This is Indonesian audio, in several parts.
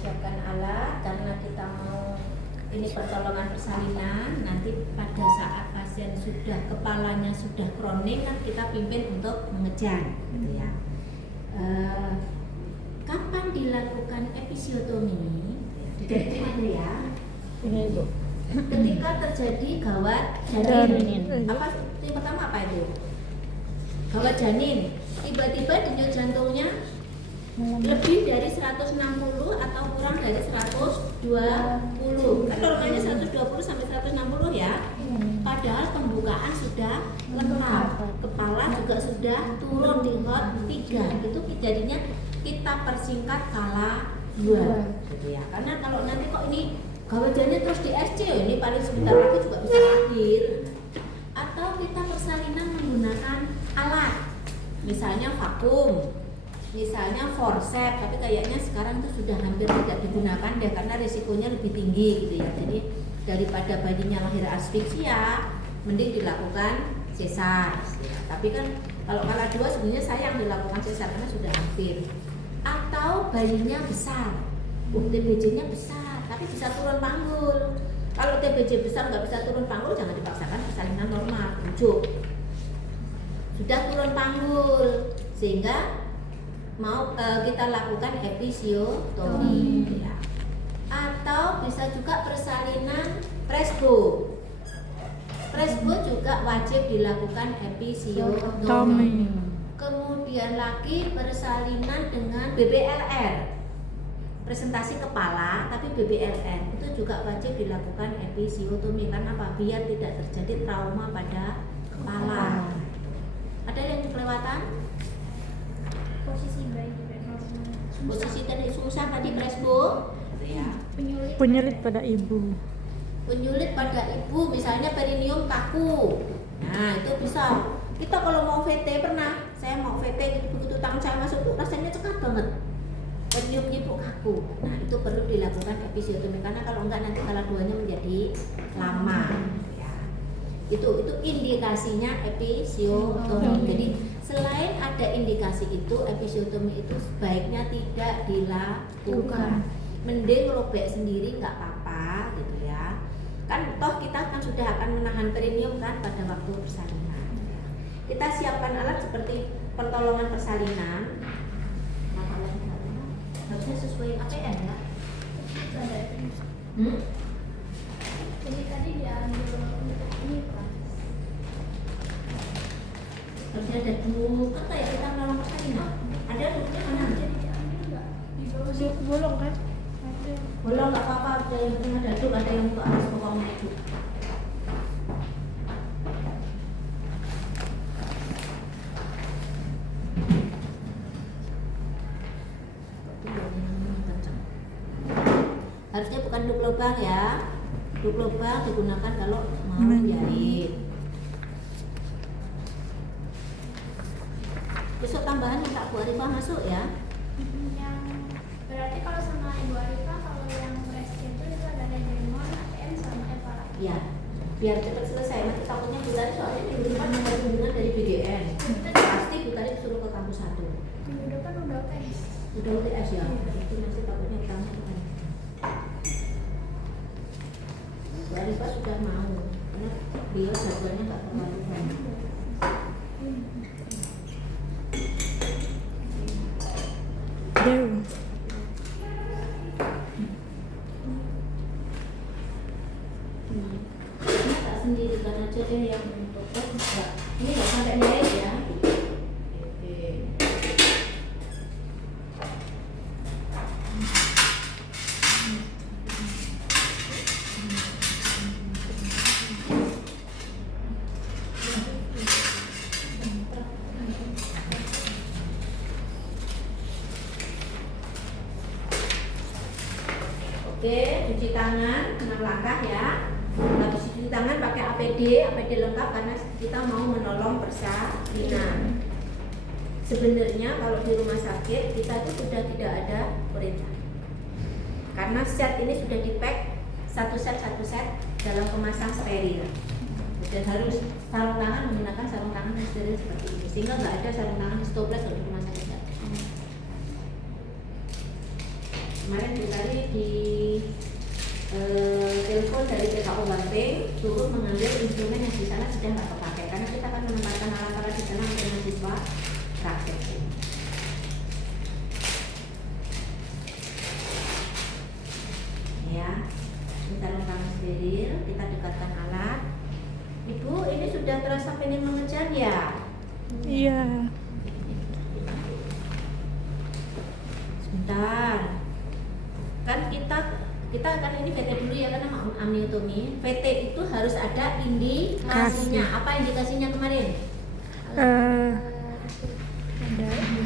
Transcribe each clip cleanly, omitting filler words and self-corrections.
siapkan alat karena kita mau ini pertolongan persalinan. Nanti pada saat pasien sudah kepalanya sudah kronik kan kita pimpin untuk mengejar, gitu ya. Kapan dilakukan episiotomi? Diterima dulu ya. Ini Ibu. Ketika terjadi gawat janin. Apa yang pertama apa itu? Gawat janin. Tiba-tiba denyut jantungnya lebih dari 160 atau kurang dari 120. Kan normalnya 120 sampai 160 ya. Padahal pembukaan sudah lengkap. Kepala juga sudah turun di hot 3. Itu jadinya kita persingkat kala 2 gitu ya. Karena kalau nanti kok ini gawat janin terus di SC, ini paling sebentar lagi juga bisa lahir. Atau kita persalinan menggunakan alat, misalnya vakum, misalnya forceps, tapi kayaknya sekarang itu sudah hampir tidak digunakan deh karena risikonya lebih tinggi gitu ya. Jadi daripada bayinya lahir asfiksia, mending dilakukan sesar. Tapi kan kalau kala 2 sebenarnya sayang dilakukan sesar karena sudah hampir. Atau bayinya besar, TBJ-nya besar, tapi bisa turun panggul. Kalau TBJ besar nggak bisa turun panggul, jangan dipaksakan persalinan normal, rujuk. Sudah turun panggul, sehingga mau kita lakukan episiotomi, ya. Atau bisa juga persalinan presbo. Presbo juga wajib dilakukan episiotomi. Kemudian lagi persalinan dengan BBLR, presentasi kepala tapi BBLR itu juga wajib dilakukan episiotomi karena apa? Biar tidak terjadi trauma pada kepala. Ada yang kelewatan? Posisi bayi Posisi tadi susah tadi presbo, ya. Penyulit pada ibu. Penyulit pada ibu, misalnya perineum kaku. Nah itu bisa. Kita kalau mau VT pernah, saya mau VT gitu, begitu tangan saya masuk tuh rasanya cekat banget. Perineum ibu kaku. Nah itu perlu dilakukan episiotomi karena kalau enggak nanti kala 2-nya menjadi lama. Ya. Itu indikasinya episiotomi. Jadi selain ada indikasi itu, episiotomi itu sebaiknya tidak dilakukan. Mending robek sendiri nggak apa-apa gitu ya. Kan toh kita kan sudah akan menahan perineum kan pada waktu persalinan. Kita siapkan alat seperti pertolongan persalinan. Harusnya sesuai APN ya. Jadi tadi diambil untuk ini kan. Harusnya ada dulu, kan kayak kita menolong persalinan. Ada dulunya mana? Jadi diambil nggak? Di bawah Masih bolong kan? ada. Bolong nggak apa-apa, ada yang penting ada dulu, ada yang untuk alas pokoknya itu. Harusnya bukan duk lubang ya. Duk lubang digunakan kalau mau menjahit. Besok tambahan minta Bu Arifah masuk ya. Yang berarti kalau sama Ibu Arifah, kalau yang reschedule itu ada demon, ATM sama Eva lagi. Ya, biar cepat selesai. Nanti takutnya Bu Tari soalnya minggu depan ada kunjungan dari BGN. Pasti Bu Tari disuruh ke kampus 1. Minggu depan udah UTS. Udah UTS ya. Itu nanti takutnya utama kan. Bu Arifah sudah mau, karena beliau jadwalnya nggak terlalu banyak. Dew. Ini tak sendirikan aja deh yang untuk enggak. Ini nggak sampai naik ya. Oke. Oke, cuci tangan 6 langkah ya. Habis cuci tangan pakai APD lengkap karena kita mau menolong persalinan. Sebenarnya kalau di rumah sakit kita itu sudah tidak ada perintah. Karena set ini sudah di-pack satu set dalam kemasan steril. Dan harus sarung tangan menggunakan sarung tangan yang steril seperti ini. Sehingga nggak ada sarung tangan stoples kalau di rumah sakit. Kemarin tadi di telepon dari PKO Banting turut mengambil instrumen yang di sana sudah nggak terpakai karena kita akan menempatkan alat-alat di sana untuk mahasiswa praktek. Ya, kita lengkap steril, kita dekatkan alat. Ibu, ini sudah terasa pengen mengejar ya? Iya. Sebentar. Kan kita akan ini VT dulu ya karena amniotomi. VT itu harus ada indikasinya. Apa indikasinya kemarin?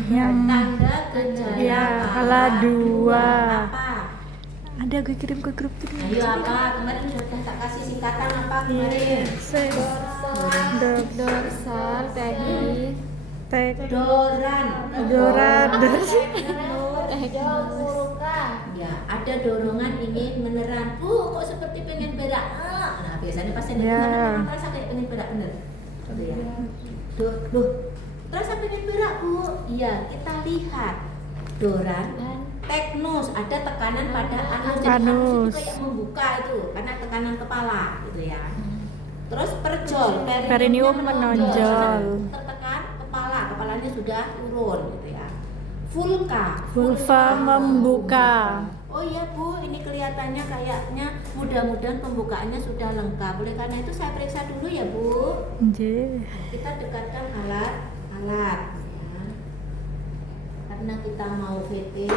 Yang Tanda gejala ya, kala dua. Apa? Ada gue kirim ke grup tuh. Ayo apa? Kemarin sudah tak kasih singkatan apa kemarin? Dorsal, teknik, Doran. Ya, ada dorongan ingin meneran. Bu, kok seperti pengen berak? Nah, biasanya pasien itu memang terasa kayak pengen berak bener. Gitu ya. Duh, terasa pengen berak, Bu. Iya, kita lihat. Doran, teknus, ada tekanan pada anus. Jadi anus itu kayak membuka itu karena tekanan kepala gitu ya. Terus perjol, Perineum menonjol. Tertekan kepalanya sudah turun gitu ya. Vulva membuka. Oh iya Bu, ini kelihatannya kayaknya mudah-mudahan pembukaannya sudah lengkap. Oleh karena itu saya periksa dulu ya Bu. Kita dekatkan alat ya. Karena kita mau VT.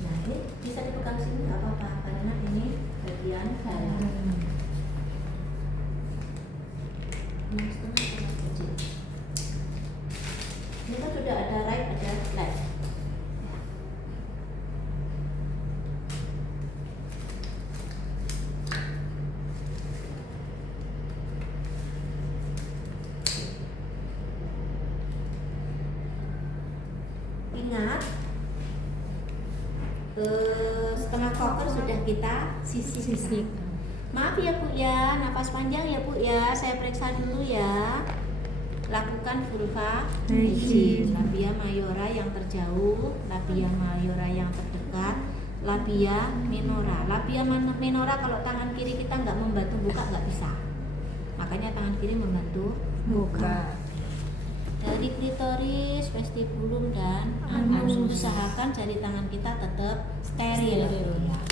Nah ini bisa dipegang sini nggak apa-apa karena ini bagian dalam. Ini kan sudah ada right, ada left. Ingat, setengah koker sudah kita sisihkan. Maaf ya Bu ya, napas panjang ya Bu ya, saya periksa dulu ya. Lakukan vulva hygiene, labia mayora yang terjauh, labia mayora yang terdekat, labia minora. Labia minora kalau tangan kiri kita nggak membantu buka nggak bisa, makanya tangan kiri membantu buka. Dari klitoris, vestibulum dan anus, usahakan jari tangan kita tetap steril. Ya.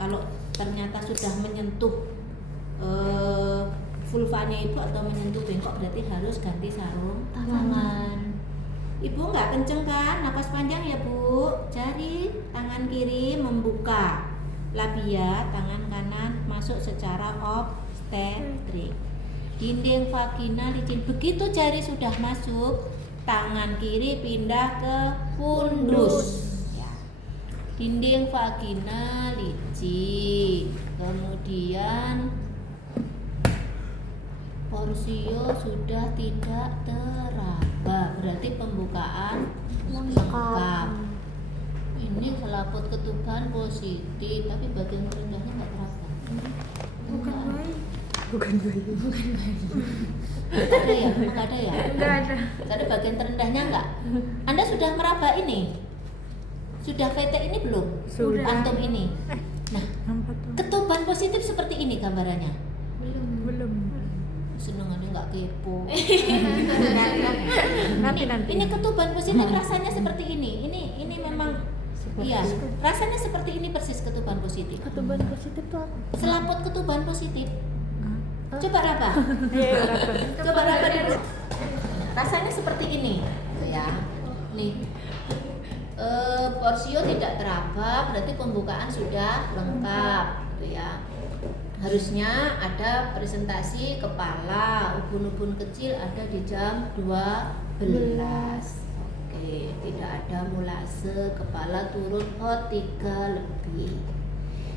Kalau ternyata sudah menyentuh vulvanya itu atau menyentuh bengkok berarti harus ganti sarung tangan. Ibu nggak kenceng kan? Napas panjang ya Bu. Jari tangan kiri membuka labia, tangan kanan masuk secara obstetrik. Dinding vagina licin. Begitu jari sudah masuk, tangan kiri pindah ke fundus. Ya. Dinding vagina licin. Kemudian porsio sudah tidak teraba, berarti pembukaan lengkap. Ini selaput ketuban positif, tapi bagian rendahnya nggak teraba. Bukan bayi. Ada ya? Enggak ada ya? Enggak ada. Tadi bagian terendahnya enggak? Anda sudah meraba ini? Sudah VT ini belum? Sudah. Antum ini. Nah, Nampak tuh. ketuban positif seperti ini gambarannya. Belum. Seneng ada nggak kepo. Nanti. Ini ketuban positif rasanya seperti ini. Ini memang iya, rasanya seperti ini persis ketuban positif. Ketuban positif tuh apa? Selaput ketuban positif. Coba raba. Iya, raba. Coba raba dulu. Rasanya seperti ini, ya. Nih. Porsio tidak teraba, berarti pembukaan sudah lengkap, gitu ya. Harusnya ada presentasi kepala, ubun-ubun kecil ada di jam 12. Oke, tidak ada mulase, kepala turun O3 lebih.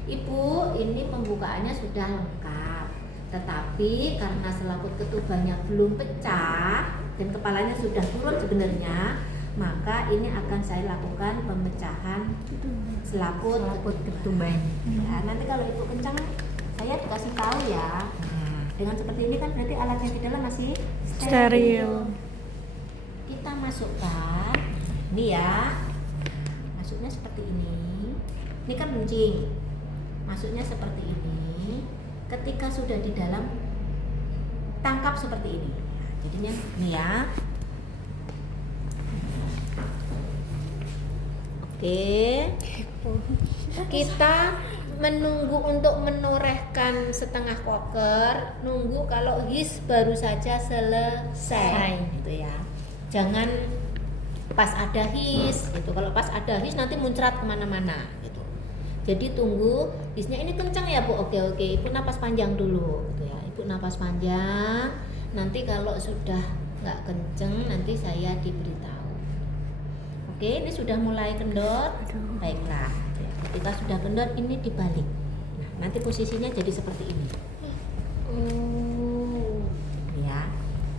Ibu, ini pembukaannya sudah lengkap. Tetapi karena selaput ketubannya belum pecah dan kepalanya sudah turun sebenarnya, maka ini akan saya lakukan pemecahan selaput ketuban. Ya, nanti kalau Ibu kencang saya dikasih tahu ya. Dengan seperti ini kan berarti alatnya di dalam masih Steril. kita masukkan ini ya, masuknya seperti ini kan runcing, masuknya seperti ini. Ketika sudah di dalam, tangkap seperti ini. Nah, jadinya ini ya. Oke, kita menunggu untuk menorehkan setengah koker, nunggu kalau his baru saja selesai gitu ya. Jangan pas ada his gitu. Kalau pas ada his nanti muncrat kemana-mana gitu. Jadi tunggu hisnya ini kencang ya Bu. Oke, Ibu napas panjang dulu gitu ya. Ibu napas panjang. Nanti kalau sudah nggak kenceng nanti saya diberitahu. Oke, ini sudah mulai kendor. Baiklah. Ketika sudah kendor ini dibalik. Nah, nanti posisinya jadi seperti ini. Ya.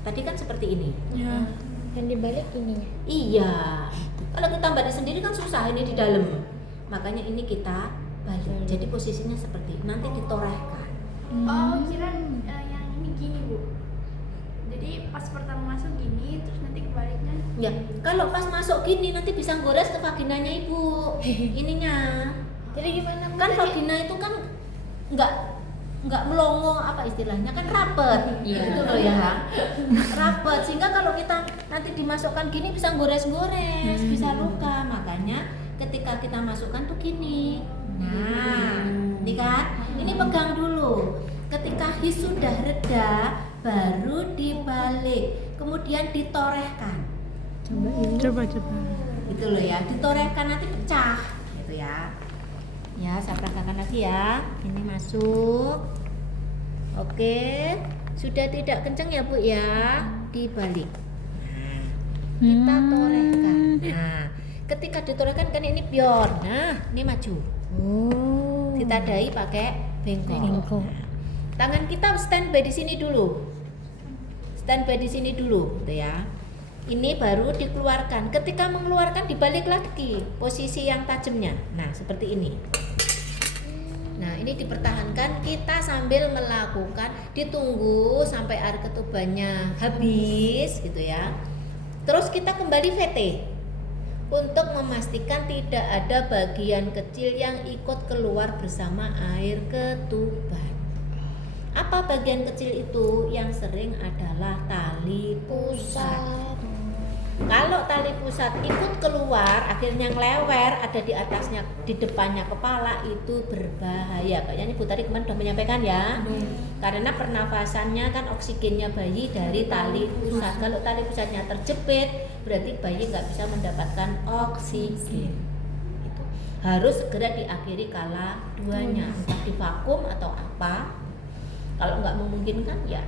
Tadi kan seperti ini. Ya. Dan dibalik ininya. Iya. Kalau kita balik sendiri kan susah ini di dalam. Makanya ini kita balik. Jadi posisinya seperti ini. Nanti ditorehkan. Oh, kira yang ini gini Bu. Jadi pas pertama masuk gini, terus nanti kebaliknya. Ya, kalau pas masuk gini nanti bisa gores ke vaginanya Ibu. Ininya. Jadi gimana? Kan vagina itu kan nggak melongo apa istilahnya, kan rapet. Gitu loh ya. Rapet sehingga kalau kita nanti dimasukkan gini bisa gores-gores, bisa luka. Makanya ketika kita masukkan tuh gini. Nah, ini kan. Ini pegang dulu. Ketika his sudah reda baru dibalik, kemudian ditorehkan. Coba. Gitu loh ya, ditorehkan nanti pecah gitu ya. Ya, saya peragakan lagi ya. Ini masuk. Oke, sudah tidak kencang ya Bu ya, dibalik. Nah, kita torehkan. Nah, ketika ditorehkan kan ini pior. Nah, ini maju. Ditadai pakai bengkok. Nah, tangan kita standby di sini dulu. Standby di sini dulu, gitu ya. Ini baru dikeluarkan. Ketika mengeluarkan dibalik lagi posisi yang tajamnya. Nah, seperti ini. Nah, ini dipertahankan kita sambil melakukan, ditunggu sampai air ketubannya habis gitu ya. Terus kita kembali VT untuk memastikan tidak ada bagian kecil yang ikut keluar bersama air ketuban. Apa bagian kecil itu? Yang sering adalah tali pusat. Kalau tali pusat ikut keluar, akhirnya ngelewer, ada di atasnya, di depannya kepala, itu berbahaya. Kayaknya Ibu tadi kemarin sudah menyampaikan ya. Karena pernafasannya kan oksigennya bayi dari tali pusat. Kalau tali pusatnya terjepit, berarti bayi nggak bisa mendapatkan oksigen. Itu harus segera diakhiri kala duanya, entah di vakum atau apa. Kalau nggak memungkinkan ya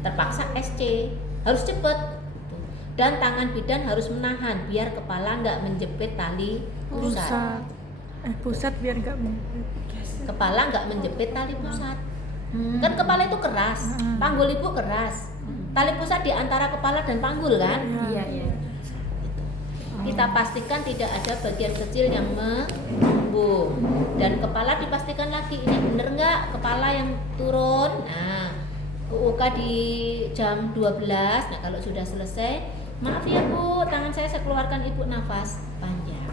terpaksa SC, harus cepat. Dan tangan bidan harus menahan biar kepala nggak menjepit tali pusat. Pusat biar nggak Kepala nggak menjepit tali pusat. Kan kepala itu keras, panggul Ibu keras. Tali pusat di antara kepala dan panggul kan? Iya. Kita pastikan tidak ada bagian kecil yang membung. Dan kepala dipastikan lagi, ini bener nggak kepala yang turun. Nah, UUK di jam 12. Nah, kalau sudah selesai, maaf ya Bu, tangan saya keluarkan, Ibu nafas panjang.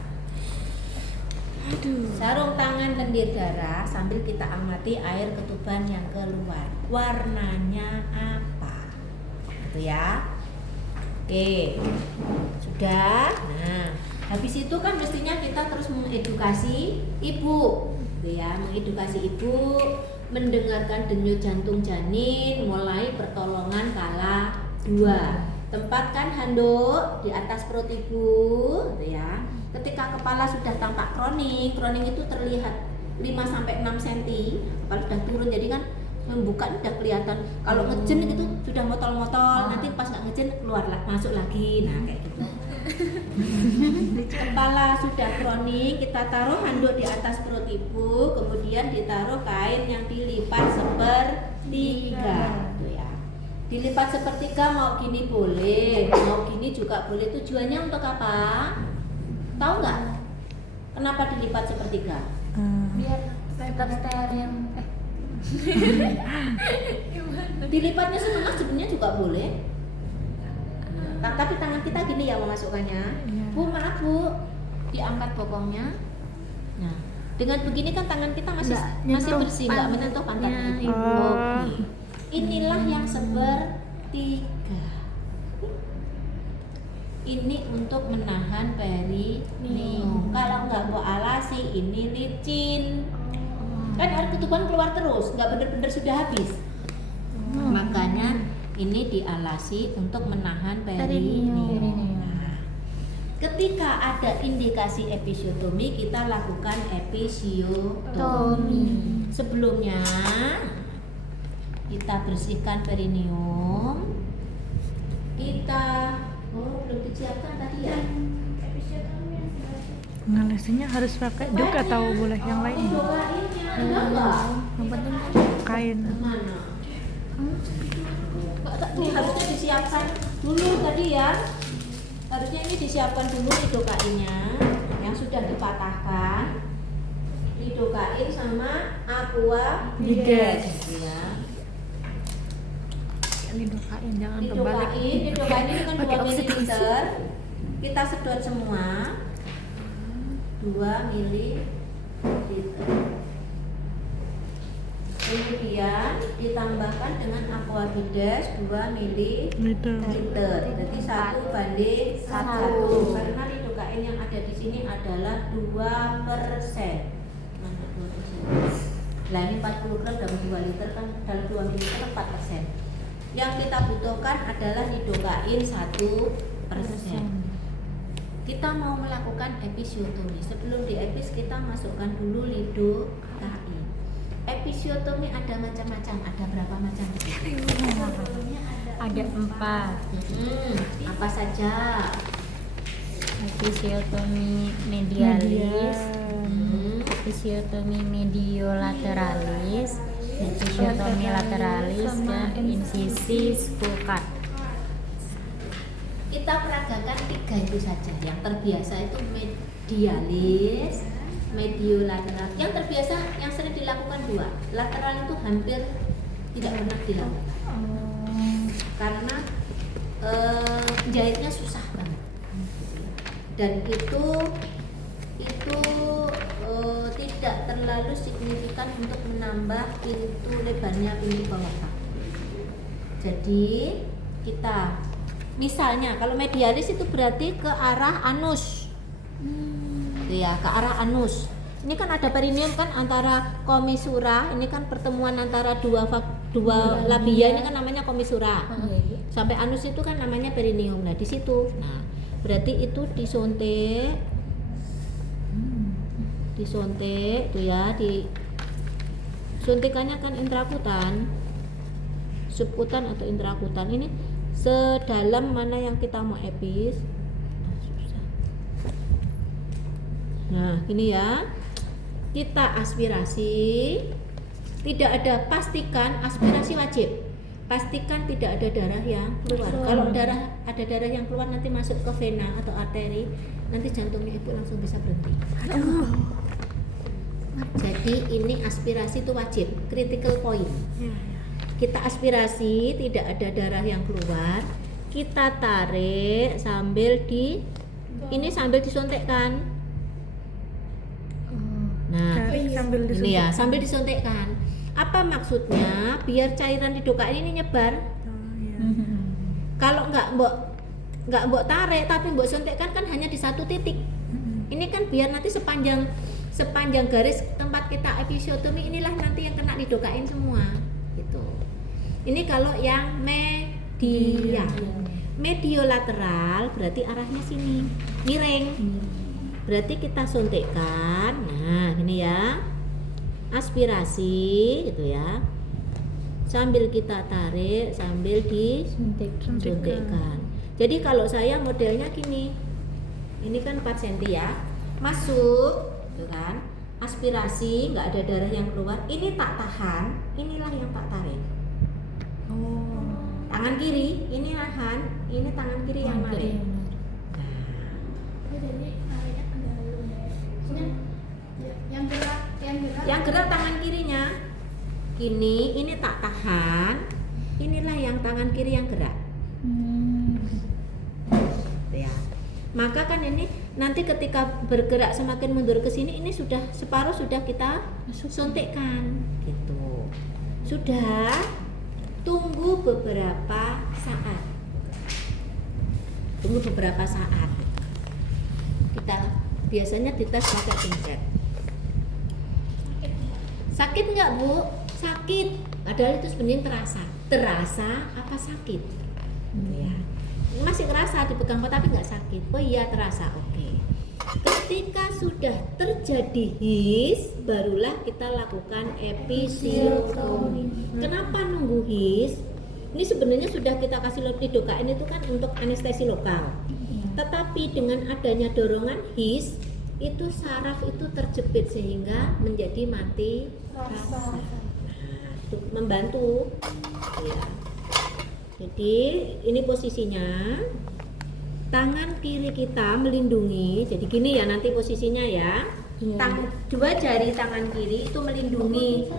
Sarung tangan lendir darah sambil kita amati air ketuban yang keluar. Warnanya apa? Gitu ya. Oke. Sudah. Nah, habis itu kan mestinya kita terus mengedukasi Ibu. Gitu ya, mengedukasi Ibu mendengarkan denyut jantung janin mulai pertolongan kala 2. Tempatkan handuk di atas perut Ibu, gitu ya. Ketika kepala sudah tampak kroning itu terlihat 5-6 cm, kepala sudah turun, jadi kan membuka udah kelihatan. Kalau ngejen gitu sudah motol-motol, nanti pas nggak ngejen keluar masuk lagi. Nah, kayak gitu. Kepala sudah kroning, kita taruh handuk di atas perut Ibu, kemudian ditaruh kain yang dilipat sepertiga, gitu ya. Dilipat sepertiga, mau gini boleh, mau gini juga boleh. Tujuannya untuk apa? Tahu nggak? Kenapa dilipat sepertiga? Biar tetap steril. Dilipatnya setengah sebenarnya juga boleh. Tapi tangan kita gini ya memasukkannya. Iya. Bu, maaf Bu, diangkat bokongnya. Nah, dengan begini kan tangan kita masih bersih, nggak menyentuh pantatnya ibu. Oh. Oke. Inilah yang sepertiga. Ini untuk menahan perineum. Kalau nggak mau alasi, ini licin. Kan air ketuban keluar terus, nggak bener-bener sudah habis. Makanya ini dialasi untuk menahan perineum. Nah, ketika ada indikasi episiotomi, kita lakukan episiotomi. Sebelumnya kita bersihkan perineum. Kita belum disiapkan tadi ya. Episiotomi yang sebelah sini. Ngalasinya harus pakai duk atau boleh yang lain? Doainnya enggak. Yang penting Kain. Mana? Ini harusnya disiapkan dulu tadi ya. Harusnya ini disiapkan dulu lidokainnya yang sudah dipatahkan. Lidokain sama aqua Ligas. ya. Lidokain jangan terbalik. Lidokain ini kan 2 Pakai ml. oksitosin. Kita sedot semua 2 ml. Kemudian ditambahkan dengan aquabides 2 ml. Jadi 1 banding 1. Karena lidokain yang ada di sini adalah 2%. Mana 2%? Nah ini 40 gram dalam 2 liter kan dalam 2 ml 4%. Yang kita butuhkan adalah lidokain 1%. Kita mau melakukan episiotomi. Sebelum diepis kita masukkan dulu lidokain. Episiotomi ada macam-macam. Ada berapa macam? ada 4. Apa saja? Episiotomi medialis, episiotomi mediolateraalis, episiotomi lateralis, dan insisi skulkat. Kita peragakan 3 itu saja. Yang terbiasa itu medialis, mediolateral. Yang terbiasa, yang sering dilakukan 2. Lateral itu hampir tidak pernah dilakukan karena jahitnya susah banget. Dan itu tidak terlalu signifikan untuk menambah lebarnya pintu bawah kaki. Jadi kita misalnya kalau medialis itu berarti ke arah anus, gitu ya, ke arah anus. Ini kan ada perineum kan antara komisura, ini kan pertemuan antara dua labia, ini kan namanya komisura. Sampai anus itu kan namanya perineum. Nah di situ, nah berarti itu disontek tuh ya, suntikannya kan intrakutan, subkutan atau intrakutan. Ini sedalam mana yang kita mau epis. Nah ini ya, kita aspirasi, tidak ada, pastikan aspirasi wajib, pastikan tidak ada darah yang keluar. Kalau ada darah yang keluar nanti masuk ke vena atau arteri, nanti jantungnya ibu langsung bisa berhenti. Jadi ini aspirasi itu wajib, critical point. Kita aspirasi, tidak ada darah yang keluar, kita tarik sambil sambil disontekkan. Nah, sambil ini ya, sambil disontekkan. Apa maksudnya? Biar cairan lidokain ini nyebar. Kalau nggak mbok tarik tapi mbok sontekkan kan hanya di satu titik. Ini kan biar nanti sepanjang garis tempat kita episiotomi inilah nanti yang kena lidokain semua gitu. Ini kalau yang mediolateral berarti arahnya sini, miring. Berarti kita suntikkan. Nah, ini ya. Aspirasi gitu ya. Sambil kita tarik, sambil disuntikkan. Jadi kalau saya modelnya gini. Ini kan 4 cm ya. Masuk, gitu kan. Aspirasi, nggak ada darah yang keluar. Ini tak tahan, inilah yang tak tarik. Tangan kiri, ini nahan, ini tangan kiri yang narik. Jadi nariknya ke dalam ya. Yang Yang gerak tangan kirinya. Gini, ini tak tahan. Inilah yang tangan kiri yang gerak. Maka kan ini nanti ketika bergerak semakin mundur ke sini, ini sudah separuh sudah kita suntikkan gitu. Sudah, tunggu beberapa saat. Kita biasanya dites pakai pincet. Sakit nggak Bu? Sakit. Padahal itu sebenarnya terasa apa sakit? Ya. Masih kerasa dipegang tapi nggak sakit. Oh iya terasa, oke. Ketika sudah terjadi his, barulah kita lakukan episiotomi. Kenapa nunggu his? Ini sebenarnya sudah kita kasih lidokain itu kan untuk anestesi lokal. Tetapi dengan adanya dorongan his, itu saraf itu terjepit sehingga menjadi mati rasa. Nah, itu membantu. Ya. Jadi ini posisinya, tangan kiri kita melindungi, jadi gini ya nanti posisinya ya. Dua jari tangan kiri itu melindungi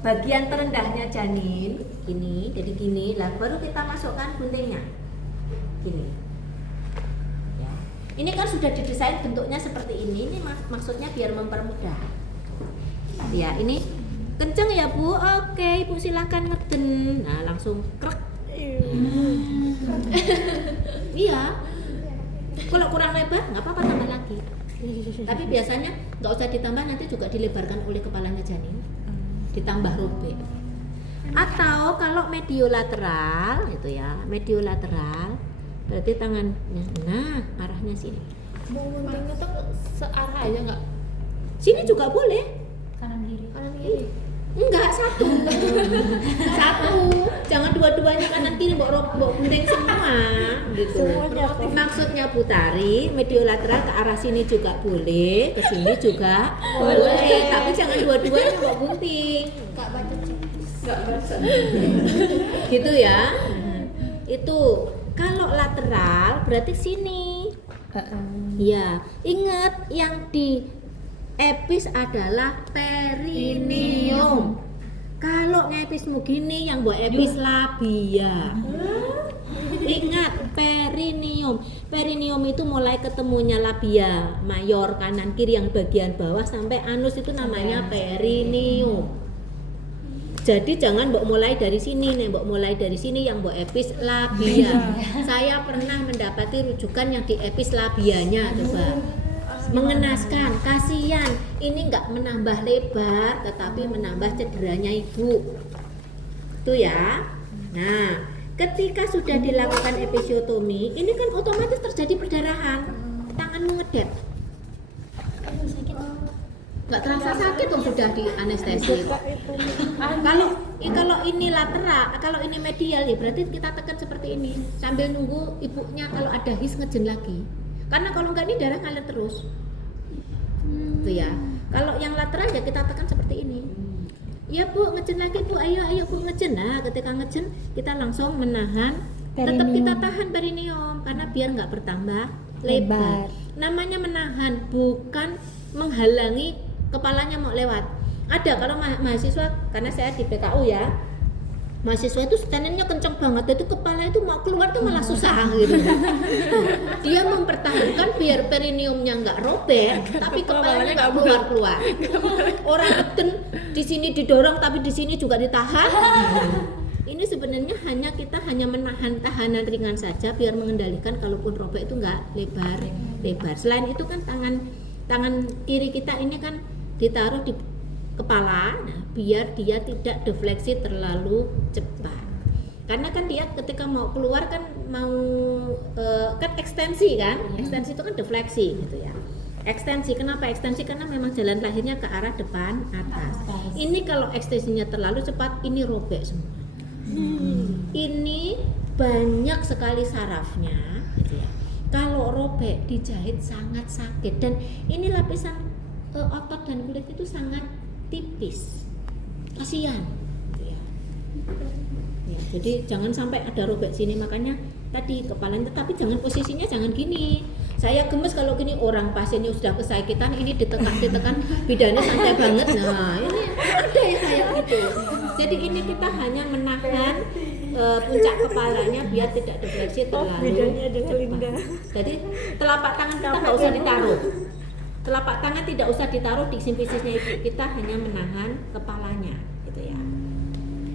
bagian terendahnya janin, gini, jadi gini. Lah baru kita masukkan guntingnya, gini. Ya. Ini kan sudah didesain bentuknya seperti ini maksudnya biar mempermudah. Ya ini kenceng ya Bu, oke Ibu silakan ngeden. Nah langsung krek. Iya. Kalau kurang lebar nggak apa-apa tambah lagi. Tapi biasanya nggak usah ditambah, nanti juga dilebarkan oleh kepalanya janin. Ditambah robek. Atau kalau mediolateral gitu ya, mediolateral berarti tangannya, nah arahnya sini. Mau guntingnya tuh searah aja nggak? Sini juga boleh. Kanan kiri. Enggak, satu. Jangan dua-duanya kanan kiri mbok gunting semua gitu. Maksudnya putari mediolateral ke arah sini juga boleh, ke sini juga boleh. Tapi jangan dua-duanya mbok gunting. Enggak baca. Gitu ya. Itu kalau lateral berarti sini. Ya, ingat yang di epis adalah perineum. Kalau ngepismu gini yang buat epis labia. Ingat perineum. Perineum itu mulai ketemunya labia mayor kanan kiri yang bagian bawah sampai anus itu namanya perineum. Jadi jangan mbok mulai dari sini nih, mbok mulai dari sini yang mbok epis labia. Saya pernah mendapati rujukan yang di epis labianya, coba. Mengenaskan, kasihan. Ini enggak menambah lebar tetapi menambah cederanya ibu. Itu ya. Nah, ketika sudah dilakukan episiotomi, ini kan otomatis terjadi perdarahan. Tanganmu ngedet. Enggak terasa sakit tuh sudah di anestesi. Kalau ini lateral, kalau ini medial ya berarti kita tekan seperti ini sambil nunggu ibunya kalau ada his ngejen lagi. Karena kalau enggak ini darah ngalir terus. Itu ya. Kalau yang lateral ya kita tekan seperti ini. Ya Bu, ngejen lagi Bu, ayo Bu ngejen. Nah, ketika ngejen kita langsung menahan, tetap kita tahan perineum karena biar enggak bertambah lebar. Namanya menahan, bukan menghalangi kepalanya mau lewat. Ada kalau mahasiswa, karena saya di PKU ya, mahasiswa itu stenennya kenceng banget, itu kepala itu mau keluar tuh malah susah gitu. Dia mempertahankan biar perineumnya nggak robek, tapi kepalanya nggak keluar. Orang keten di sini didorong, tapi di sini juga ditahan. Ini sebenarnya kita hanya menahan tahanan ringan saja, biar mengendalikan kalaupun robek itu nggak lebar. Selain itu kan tangan kiri kita ini kan ditaruh di kepala, nah, biar dia tidak defleksi terlalu cepat. Karena kan dia ketika mau keluar kan kan ekstensi kan, ekstensi itu kan defleksi gitu ya. Ekstensi, kenapa ekstensi? Karena memang jalan lahirnya ke arah depan atas. Ini kalau ekstensinya terlalu cepat, ini robek semua. Ini banyak sekali sarafnya, gitu ya. Kalau robek dijahit sangat sakit dan ini lapisan otot dan kulit itu sangat tipis, kasihan ya. Jadi jangan sampai ada robek sini, makanya tadi kepalanya, tapi jangan posisinya jangan gini. Saya gemes kalau gini, orang pasiennya sudah kesakitan, ini ditekan bidannya santai banget. Nah ini ada yang kayak gitu. Jadi ini kita hanya menahan puncak kepalanya biar tidak defleksi terlalu bedanya dengan Linda. cepat. Jadi telapak tangan kita nggak usah ditaruh. Telapak tangan tidak usah ditaruh di simpisisnya ibu, kita hanya menahan kepalanya, gitu ya.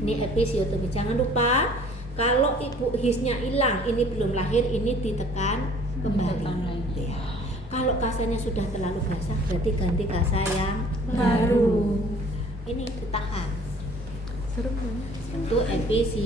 Ini episiotomi. Jangan lupa kalau ibu hisnya hilang, ini belum lahir, ini ditekan kembali. Gitu ya. Kalau kasanya sudah terlalu basah, berarti ganti kasa yang baru. Ini ditahan. Serem banget. Itu episio.